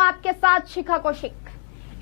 हूं आपके साथ शिखा कौशिक।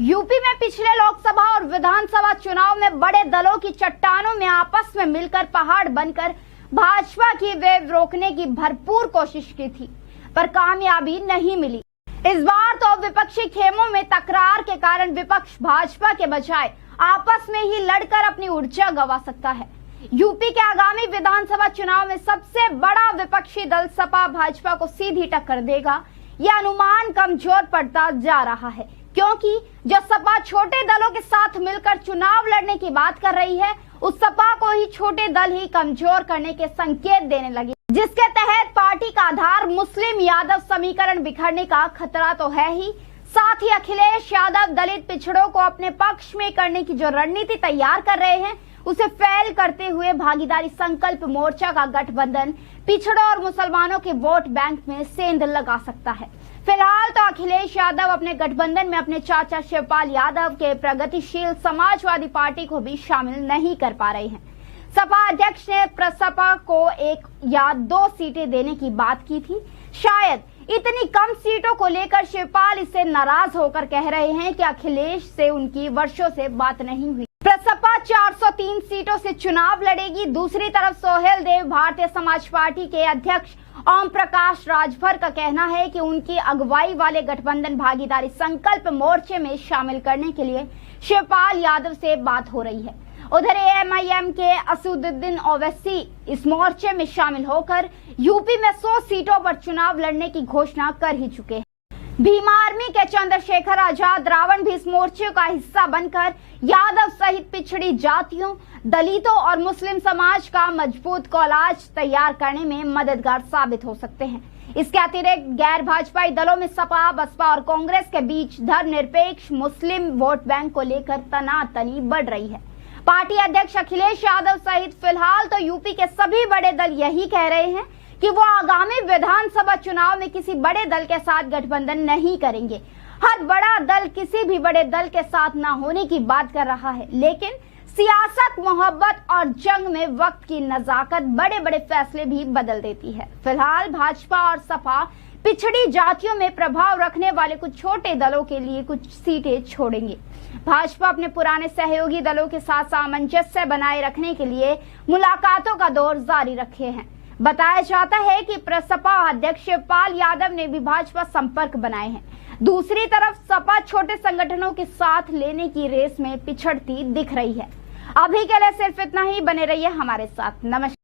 यूपी में पिछले लोकसभा और विधानसभा चुनाव में बड़े दलों की चट्टानों में आपस में मिलकर पहाड़ बनकर भाजपा की वेव रोकने की भरपूर कोशिश की थी, पर कामयाबी नहीं मिली। इस बार तो विपक्षी खेमों में तकरार के कारण विपक्ष भाजपा के बजाय आपस में ही लड़कर अपनी ऊर्जा गंवा सकता है। यूपी के आगामी विधानसभा चुनाव में सबसे बड़ा विपक्षी दल सपा भाजपा को सीधी टक्कर देगा, यह अनुमान कमजोर पड़ता जा रहा है, क्योंकि जो सपा छोटे दलों के साथ मिलकर चुनाव लड़ने की बात कर रही है, उस सपा को ही छोटे दल ही कमजोर करने के संकेत देने लगे, जिसके तहत पार्टी का आधार मुस्लिम यादव समीकरण बिखरने का खतरा तो है ही, साथ ही अखिलेश यादव दलित पिछड़ों को अपने पक्ष में करने की जो रणनीति तैयार कर रहे हैं, उसे फेल करते हुए भागीदारी संकल्प मोर्चा का गठबंधन पिछड़ों और मुसलमानों के वोट बैंक में सेंध लगा सकता है। फिलहाल तो अखिलेश यादव अपने गठबंधन में अपने चाचा शिवपाल यादव के प्रगतिशील समाजवादी पार्टी को भी शामिल नहीं कर पा रहे हैं। सपा अध्यक्ष ने प्रसपा को 1 या 2 सीटें देने की बात की थी। शायद इतनी कम सीटों को लेकर शिवपाल इससे नाराज होकर कह रहे हैं कि अखिलेश से उनकी वर्षों से बात नहीं हुई। प्रसपा 403 सीटों से चुनाव लड़ेगी। दूसरी तरफ सोहेल देव भारतीय समाज पार्टी के अध्यक्ष ओम प्रकाश राजभर का कहना है कि उनकी अगुवाई वाले गठबंधन भागीदारी संकल्प मोर्चे में शामिल करने के लिए शिवपाल यादव से बात हो रही है। उधर एएमआईएम के असदुद्दीन ओवैसी इस मोर्चे में शामिल होकर यूपी में 100 सीटों पर चुनाव लड़ने की घोषणा कर ही चुके हैं। भीम आर्मी के चंद्रशेखर आजाद रावण भी इस मोर्चे का हिस्सा बनकर यादव सहित पिछड़ी जातियों, दलितों और मुस्लिम समाज का मजबूत कॉलाज तैयार करने में मददगार साबित हो सकते हैं। इसके अतिरिक्त गैर भाजपाई दलों में सपा, बसपा और कांग्रेस के बीच धर्मनिरपेक्ष मुस्लिम वोट बैंक को लेकर तनातनी बढ़ रही है। पार्टी अध्यक्ष अखिलेश यादव सहित फिलहाल तो यूपी के सभी बड़े दल यही कह रहे हैं कि वो आगामी विधानसभा चुनाव में किसी बड़े दल के साथ गठबंधन नहीं करेंगे। हर बड़ा दल किसी भी बड़े दल के साथ ना होने की बात कर रहा है, लेकिन सियासत, मोहब्बत और जंग में वक्त की नजाकत बड़े बड़े फैसले भी बदल देती है। फिलहाल भाजपा और सपा पिछड़ी जातियों में प्रभाव रखने वाले कुछ छोटे दलों के लिए कुछ सीटें छोड़ेंगे। भाजपा अपने पुराने सहयोगी दलों के साथ सामंजस्य बनाए रखने के लिए मुलाकातों का दौर जारी रखे हैं। बताया जाता है कि प्रसपा अध्यक्ष शिवपाल यादव ने भी भाजपा संपर्क बनाए हैं। दूसरी तरफ सपा छोटे संगठनों के साथ लेने की रेस में पिछड़ती दिख रही है। अभी के लिए सिर्फ इतना ही। बने रहिए हमारे साथ। नमस्कार।